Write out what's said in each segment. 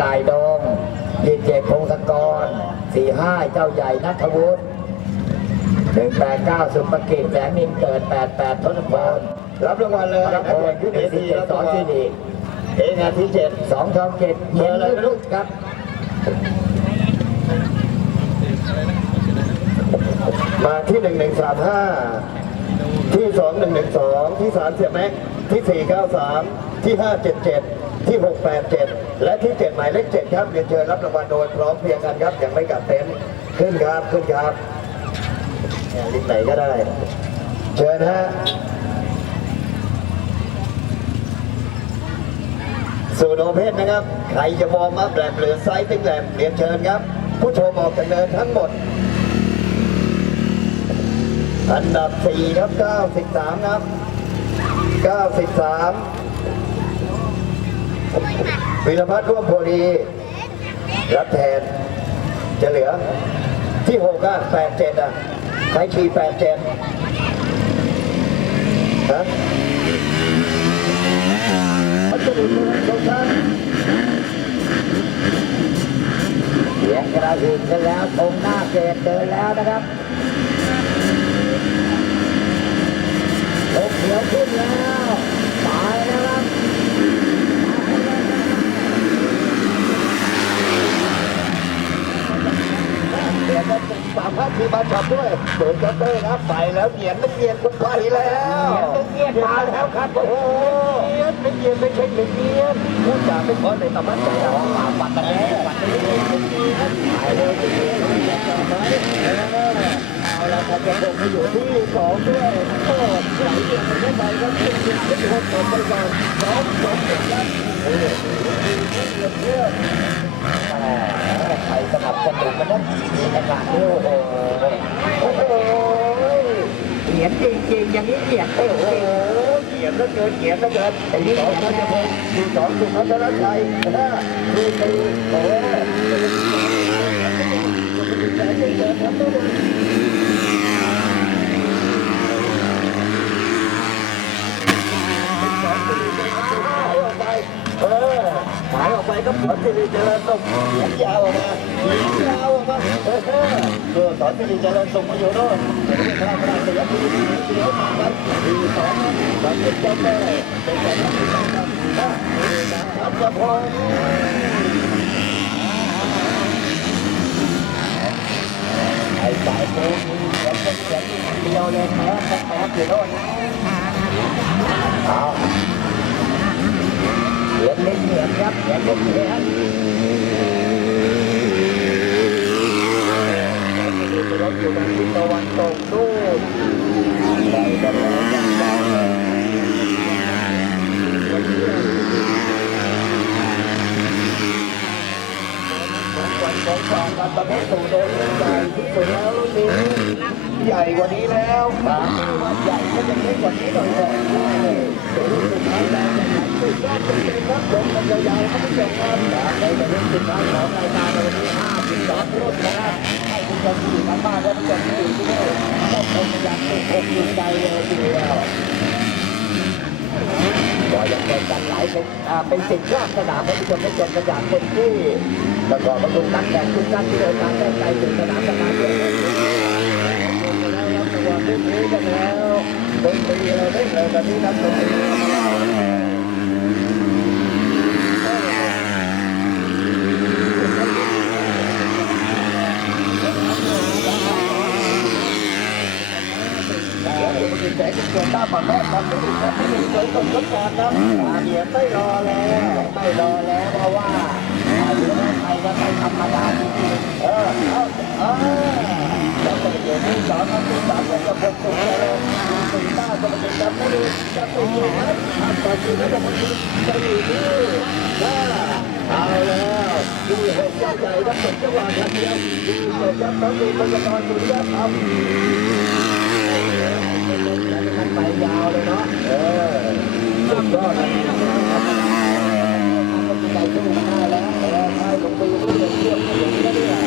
ตายดงยี่เจ็ดพงศกรสี่ห้าเจ้าใหญ่นัทวุฒิหนึ่งแปดเก้าสุภกิจแสงนินเกิดแปดแปดทศพลรับรางวัลเลยรับพลขึ้นเอทีเจ็ดสองสี่ดีเองอาทิตย์เจ็ดสองทองเจ็ดเย็นลึกๆครับมาที่หนึ่งหนึ่งสามห้าที่สองหนึ่งหนึ่งสองที่สามเสียแม็กที่สี่เก้าสามที่ห้าเจ็ดเจ็ด ที่หกแปดเจ็ดและที่เจ็ดหมายเลขเจ็ดครับเรียนเชิญรับรางวัลโดยพร้อมเพรียงกันครับยังไม่กลับเต็นท์ขึ้นครับขึ้นครับลิงไหนก็ได้ เชิญฮะสู่โนเพศนะครับ ใครจะวอร์มอัพแลบหรือไซต์ติ้งแลบเรียนเชิญครับ ผู้ชมออกจากเนินทั้งหมด อันดับ 4 ครับ 93 ครับ 93 วิรพัฒน์ร่วมโพลีรับแทน จะเหลือที่6อะ87อะใครขี่87ฮะมันจะดูตรงนั้นเสียงกระหึ่มกันแล้วตรงหน้าเกตเดินแล้วนะครับลงเขียวขึ้นแล้วตายแล้วครับ เดี๋ยวก็สามารถที่มาจับด้วยเดินจับด้วยครับไปแล้วเหยียนไม่เหยียนคุณไปแล้วเงียบมาแล้วครับโอ้โหเหยียนไม่เหยียนไม่ใช่เหยียนพูดจาไม่เพราะในธรรมะใจเราปัดตะแกรงปัดตะแกรงตายเลยทีเดียวเอาละครับจะส่งไปอยู่ที่สองด้วยโอ้ไหลเดียวมันไม่ไปครับขึ้นขึ้นขึ้นขึ้นขึ้นไปก่อนสองสองเจ็ดครับโอ้โหเพื่อน ใครสนับสนุนมันนั้นมีขนาดนี้โอ้โหโอ้โหเหรียญจริงๆอย่างนี้เหรียญโอ้โอ้โหเขียนเหลือเกินเขียนเหลือเกินไอ้ที่สองพันยพงศ์ที่สองสุพัฒนชัยห้าดูตีโอ้เออ กไปก็สอนสิริเจริญส่งยาวออกมายาวออกมาเออเออสอนสิริเจริญส่งมาอยู่โน่นเดี๋ยวข้าวกระดาษเสียงที่เสียงมาครับทีสองสอนเป็นเจ้าแม่เป็นการทำที่ครับอัศพงศ์ไอ้สายโค้งเสียงเป็นเสียงเดียวเลยแพ้แพ้แพ้อยู่โน่นเอา เหรียญเล่นเหรียญครับเหรียญเล่นเหรียญรถอยู่ทางทิศตะวันตกนู่นไปกันแล้วกันได้วันของฝากกันตะเพ็สู่โดนใหญ่ที่สุดแล้วรุ่นนี้ ใหญ่กว่านี้แล้วครับว่าใหญ่ก็จะเล็กกว่านี้หน่อยเลยสุดท้ายแล้วสุดยอดจริงๆครับลงกันยาวๆครับผู้ชมครับในประเด็นสุดท้ายของรายการในวันนี้52รุ่นนะครับให้คุณผู้ชมที่อยู่ทางบ้านและผู้ชมที่อยู่ที่นี่ต้องคงอยากติดอกติดใจเลยทีเดียวก็ยังเป็นกันหลายเป็นอ่าเป็นสิบรอบสนามให้ผู้ชมได้ชมกันอย่างเต็มที่แล้วก็ขอบคุณนักแข่งทุกท่านที่เดินทางได้ไกลถึงสนามสนามเดียวกันแล้วจังหวะนี้นี้กันแล้วดนตรีเราเลย แบบนี้นะดนตรีแสงเกิดหน้าปากแม่ทำให้ดีครับไม่เคยต้องรับการนะเหยียบไม่รอแล้วไม่รอแล้วเพราะว่าเหลือไทยก็ไม่ธรรมดาจริงเอ สามพันสามจะพบสุขแล้วสี่ห้าจะมาเป็นจำไม่ดีจะไปอยู่นะอันต่อไปนะจะมาจะอยู่ที่ห้าเอาแล้วดูเหตุการณ์ใหญ่ทั้งหมดจังหวะทันเดียวดูเหตุการณ์ต้องมีบรรยากาศสุดยอดครับๆมันไปยาวเลยเนาะ เออสุดยอดนะ มันก็ไปสู้มาได้แล้ว เออใช่ลงไปดูเรื่องเรื่องอย่างนี้เนี่ย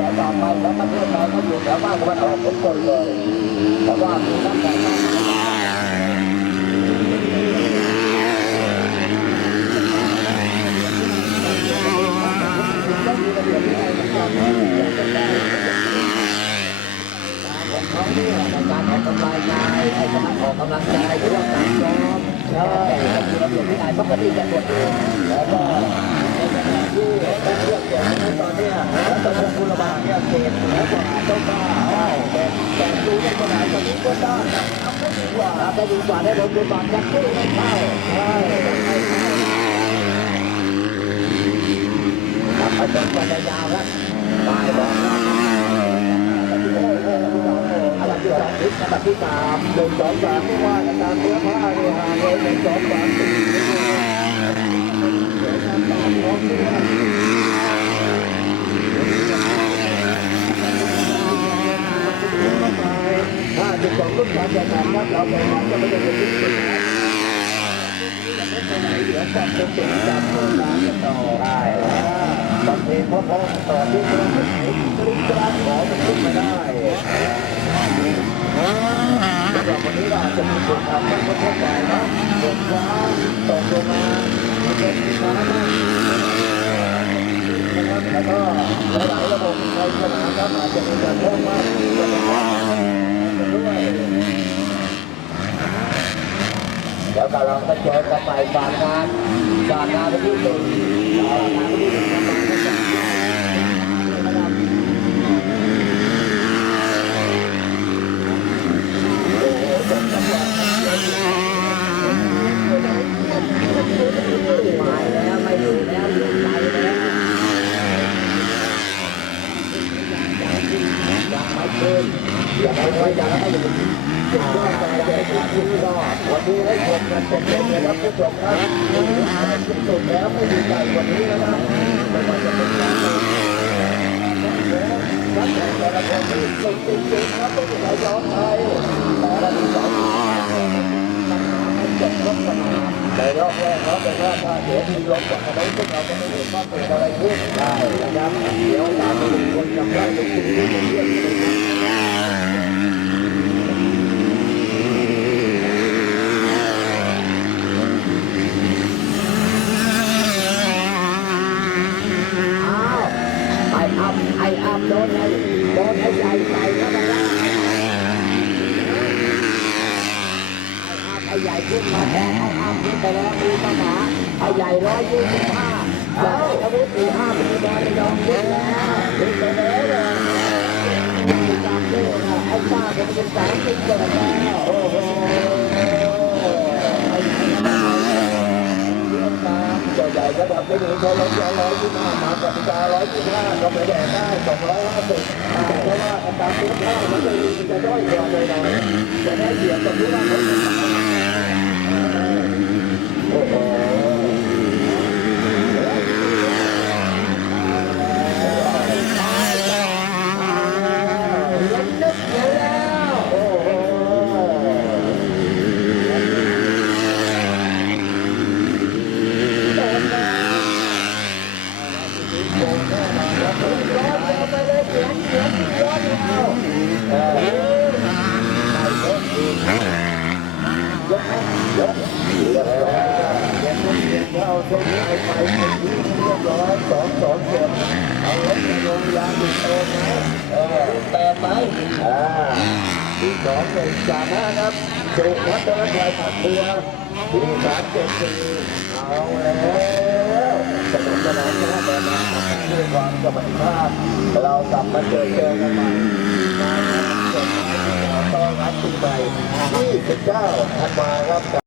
ต่องที่ไปแล้วมันหรือเปล่าเพราะว่าจะไปดูแสงดูเกิดจาอยดูว่าเป็นยอดเลยนะครับตรงนี้อะยอมรับยอมรับยอมรับครับเจ้าหน้าเราหน้าเป็นที่ใจดูระเบียแต่อไปแล้วประเทศเราก็อยู่แถวบ้านตะวันออกทุกคนเลยเพราะว่ามีนักแข่งมากของเขาเนี่ยในการออกกำลังกายในการออกกำลังกายหรือว่าการซ้อมใช่ระเบียบวินัยปกติกันหมดเลยแล้วก็ที่เป็นเรื่องเกี่ยวกับตอนเนี้ยแล้วกุ ตาดตอนนี้ก็ได้ดีกว่าได้ดีกว่าได้ลงทุนบอลยักษ์ขึ้ไม่เข้าใช่ครับอาจารย์ปัญญาวครับตายบอกอันดับที่สองอันดับที่สามหนึ่งสองสามไม่ว่ากันตามเนื้อผ้าเนี่ยห่างเลยหนึ่งสองสามสี่ ห้าสิบองรุ่นการแข่งขันครับเราไปวัดจะไม่ได้เป็นที่สุดเหลือความเป็นจริงจากโครารกันต่อใช่บางทีพ่อพ่อต่อที่เรื่องไหนริ้งกราขอมันขึ้นมาได้สำหรับวันนี้เราจะมีบททำไม่ค่อยเข้าใจนะบทฟ้าตกลงมา เป็นที่ฟ้านะนะครับแล้วก็หลายๆระบบในสนามครับอาจจะมีการเพิ่มมากขึ้นด้วยเดี๋ยวก็เราก็เจอกันใหม่ฝากงานฝากงานไปที่หนึ่งฝากงานไปที่หนึ่งนะครับมาแล้วไม่อยู่แล้วอยู่ไกลแล้วยังไม่ขึ้น อย่าไปไว้ใจให้ถึงจุดยอดการแข่งขันที่รอด วันนี้ให้ชมกันเต็มๆเลยครับผู้ชมครับที่สุดแล้วไม่มีใจกว่านี้แล้วนะไม่ว่าจะเป็นการนักแข่งแต่ละคนที่สุดจริงๆครับไม่มีใครยอมใครแต่ละทีสองจบรบสนามในรอบแรกเขาเป็นว่าถ้าเดี๋ยวมีลมจากอะไรพวกเราก็ไม่เห็นว่าเกิดอะไรขึ้นได้นะครับเดี๋ยวตามไปดูคนจำได้ทุกคนที่เรื่องนี้ อ้าวไอ้อัพไอ้อัพโดนไอ้โดนไอ้ใหญ่ใส่เข้าไปแล้วไอ้อัพไอ้ ใหญ่ขึ้นมาแทนไอ้อัพขึ้นไปแล้วมีปัญหาไอ้ใหญ่ร้อยยี่สิบห้าใหญ่อาวุธสี่ห้ามีบอลยอมขึ้นแล้วขึ้นไปแล้วเลยจำได้นะไอ้ป้าก็เป็นสามสิบเกิดแล้วโอ้โหไอ้ใหญ่ทำไมเรื่องตามเจ้าใหญ่ระดับไม่หนีเขาร้อยร้อยยี่ห้ามากติการ้อยยี่ห้าก็ไม่ได้ได้สองร้อยห้าสิบเพราะว่าตามเนื้อผ้ามันจะจะด้อยกว่าเลยนะจะได้เสียตรงที่ว่า เขาโอ้โห ยังนึกอยู่แล้ว โอ้โห ร้อนเอาไปเลยเสียงเสียงที่ร้อนเอา เออ ยกไหมยก เรียบร้อยครับเย็นเย็นเข้าช่วงนี้ไปไปเรียบร้อยสองสองเจ็ดเอารถมาลงยางติดโตนะเออ แปดไหม อ่าที่ส องหนึ่งสามห้าครับสุวัฒนชัยผัดเรือที่สามเจ็ดสี่เอาแล้วสนุกสนานนะแบบนั้ด้วยความสมัยภาพเรากลับมาเจอเจอกันใหม่ในงานสดต้อนรับปีใหม่ที่19ธันวาครับ